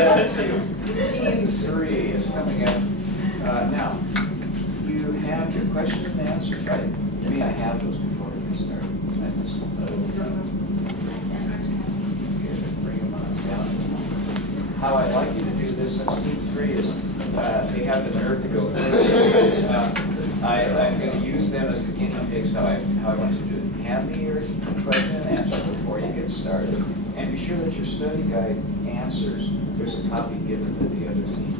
Team 3 is coming up. Now, you have your questions and answers, right? Maybe I have those before we start. I just bring them on down. How I'd like you to do this, since Team 3 is, they have the nerve to go first. I'm going to use them as the guinea pigs, how I want you to hand me your question and answer before you get started. And be sure that your study guide answers. There's a copy given to the other team.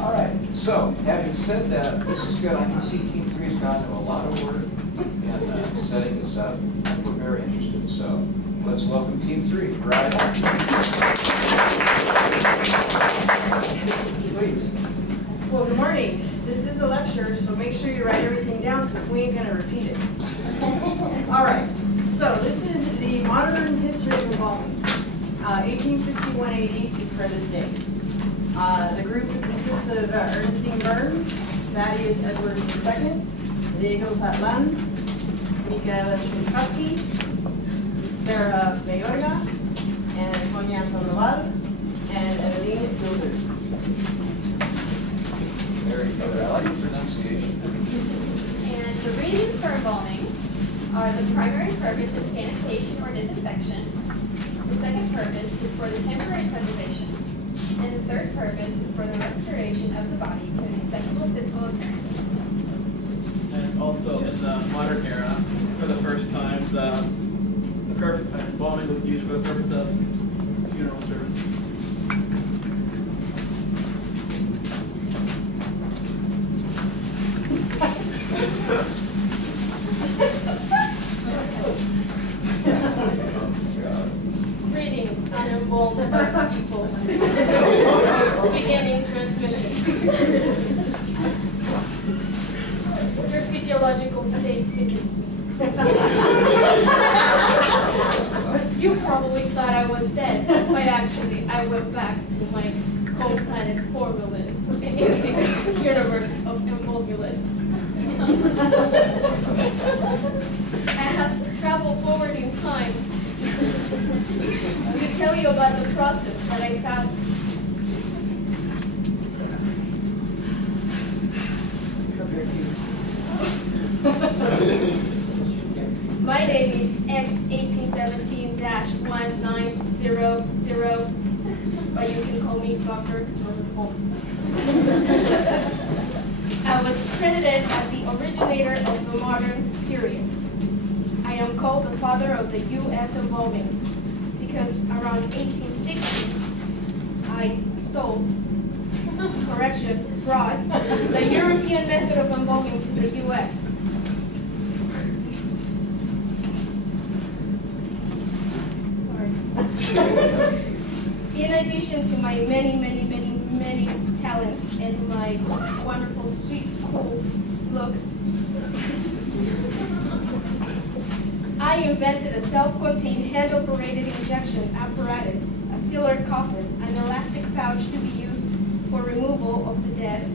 All right, so having said that, this is good. I can see Team 3's gone to a lot of work in setting this up. And we're very interested, so let's welcome Team 3. Right on. Please. Well, good morning. This is a lecture, so make sure you write everything down because we ain't going to repeat it. All right, so this is the modern history of embalming, 1861 AD to present day. The group consists of Ernestine Burns, Thaddeus Edwards II, Diego Patlan, Michaela Shinkoski, Sarah Mayorga, and Sonia Sandoval, and Eveline Builders. Very good. I like your pronunciation. And the reasons for embalming are the primary purpose of sanitation or disinfection. The second purpose is for the temporary preservation. And the third purpose is for the restoration of the body to an acceptable physical appearance. And also in the modern era, for the first time, the embalming was used for the purpose of funeral services. Greetings, unembalmed Earth people. Beginning transmission. Your physiological state sickens me. You probably thought I was dead, but actually I went back to my home planet Formulin in the universe of Embalmulus. I have traveled forward in time to tell you about the process that I found. My name is X1817-1900, but you can call me Dr. Thomas Holmes. I was credited as the originator of the modern period. I am called the father of the U.S. embalming because around 1860, I brought the European method of embalming to the U.S. Sorry. In addition to my many talents and my wonderful, sweet, cool looks, I invented a self-contained hand-operated injection apparatus, a sealer coffin, an elastic pouch to be used for removal of the dead.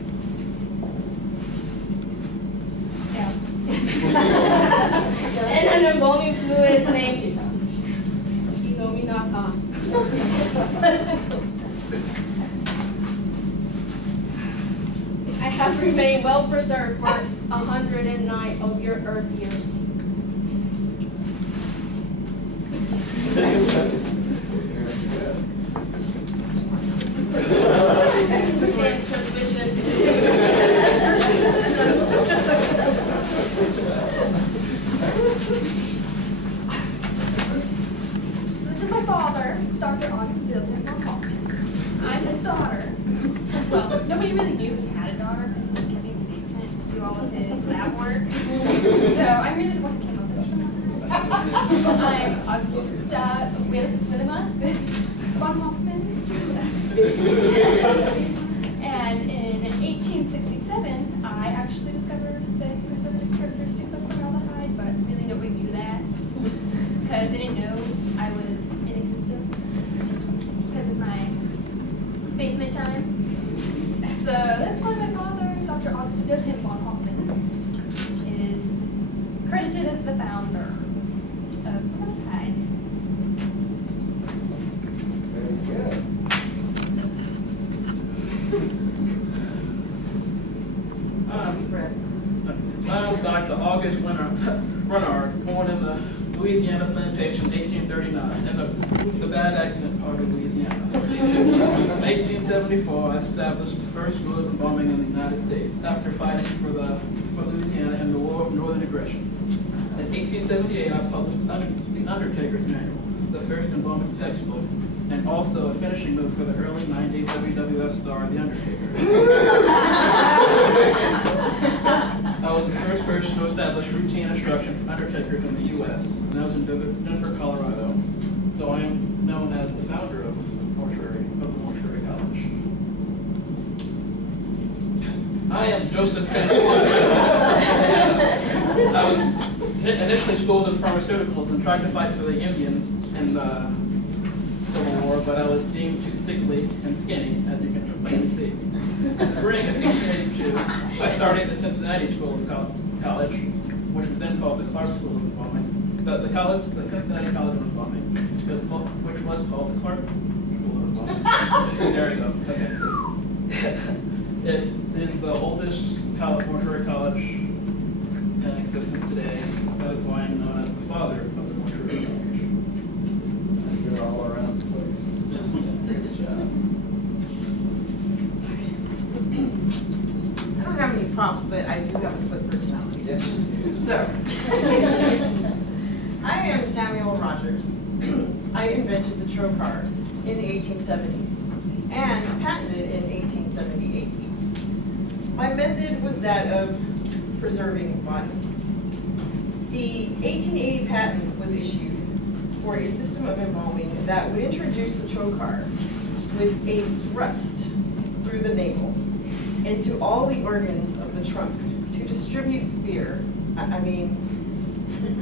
Yeah. And an embalming fluid named Inominata. I have remained well preserved for 109 of your Earth years. Transmission. This is my father, Dr. August Bilton von Hoffman. I'm his daughter. Well, nobody really knew he had a daughter because he kept me in the basement to do all of his lab work. So I'm really the one who came up with it. I'm Augusta Wilhelma von Hoffman. And in 1867, I actually discovered the preservative characteristics of formaldehyde, but really nobody knew that because they didn't know I was in existence because of my basement time. So that's why my father, Dr. August Wilhelm von Hoffman, is credited as the founder of formaldehyde. Very good. 1839 in the bad accent part of Louisiana. In 1874, I established the first rule of embalming in the United States after fighting for Louisiana in the War of Northern Aggression. In 1878, I published The Undertaker's Manual, the first embalming textbook, and also a finishing move for the early 90s WWF star, The Undertaker. I was the first person to establish routine instruction for undertakers in the U.S., and that was in Denver, Colorado. So I am known as the founder of the Mortuary College. I am Joseph I was initially schooled in pharmaceuticals and tried to fight for the Union in the Civil War, but I was deemed too sickly and skinny, as you can plainly see. In spring of 1882, I started the Cincinnati School of College, which was then called the Clark School of Embalming. The Cincinnati College of Embalming, which was called the Clark School of Embalming. There we go. Okay. It is the oldest mortuary college in existence today. That is why I'm known as the father of the mortuary college. You're all around the place. Yes. Good job. I don't have any props, but I do have a split personality. Yes, you do. So, I am Samuel Rogers. I invented the trocar in the 1870s and patented it in 1878. My method was that of preserving the body. The 1880 patent was issued for a system of embalming that would introduce the trocar with a thrust through the navel into all the organs of the trunk to distribute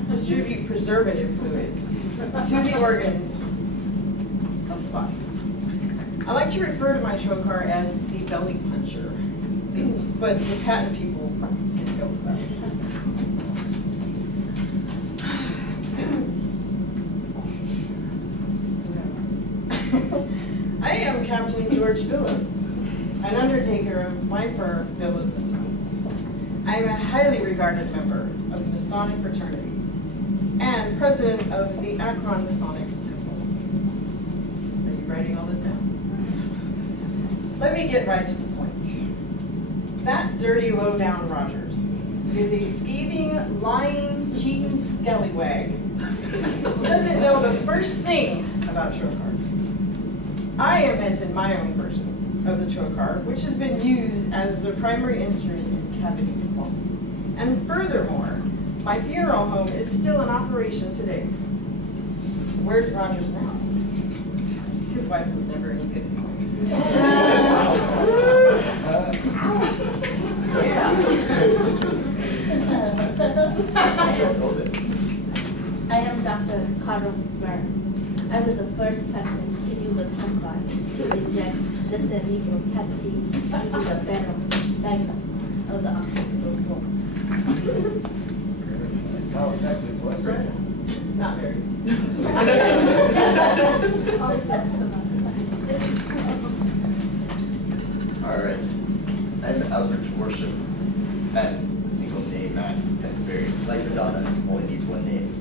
distribute preservative fluid to the organs of the body. I like to refer to my trocar as the belly puncher, but the patent people didn't go for that. I am Captain George Billows, an undertaker of my firm, Billows & Sons. I am a highly regarded member of the Masonic fraternity and president of the Akron Masonic Temple. Are you writing all this down? Let me get right to the point. That dirty, low-down Rogers is a scathing, lying, cheating scallywag who doesn't know the first thing about trocars. I invented my own version of the trocar, which has been used as the primary instrument in cavity embalming. And furthermore, my funeral home is still in operation today. Where's Rogers now? His wife was never any good at home. I am Dr. Carl Burns. I was the first person to use a trocar to inject the cerebral cavity using the venom of the occipital bone. How effective was it? Not very. All right. I'm Albert Worship, and the single name at Penberry. Like Madonna, only needs one name.